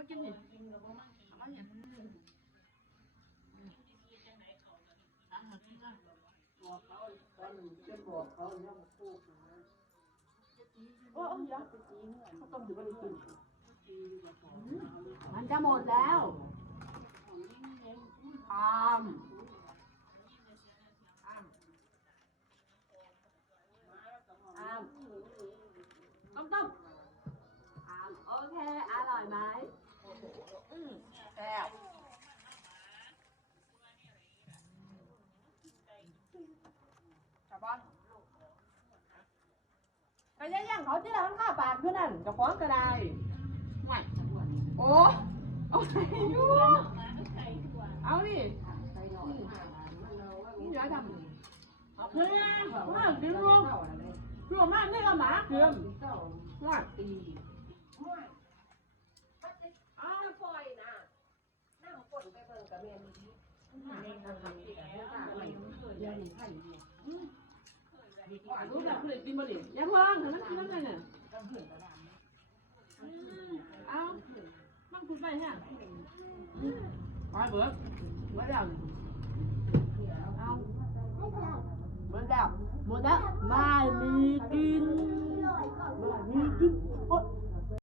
นี่เอามาเนี่ยอะมากินกันบอกเขาตอนจะบอกเขาเนี่ยมาพูดนะโอ้ยยังเขาต้องอยู่บริสุทธิ์มันจะหมดแล้วตามตามตามต้มต้มโอเค อร่อยไหม อืมแซ่บชาวบ้านก็ยังยังเขาที่เราข้าวปากขึ้นนั่นจะฟ้องก็ได้ไม่โอ้โอ้ยยูเอาดิใส่หน่อยมันเราว่านี่ย้ายทำเอาเพื่อนมากกินรวมรวมมากนี่ก็หมาเกินเจ้าว่าตี อ้าว ปล่อยนะนั่งก ดไปเบิ่งกับแม่นี่เองทำอะไรกันไม่เคยยังไข่ดีกว่ารู้จักผลิตกินบริษยังว่างแต่มันกินแล้วไงเนี่ยต้องเหื่อนกระดานเอามันคุณไปฮะไปเบิร์ดเบิร์ดแล้วเอาเบิร์ดแล้วหมดแล้วไม่มีกินไม่มีกิน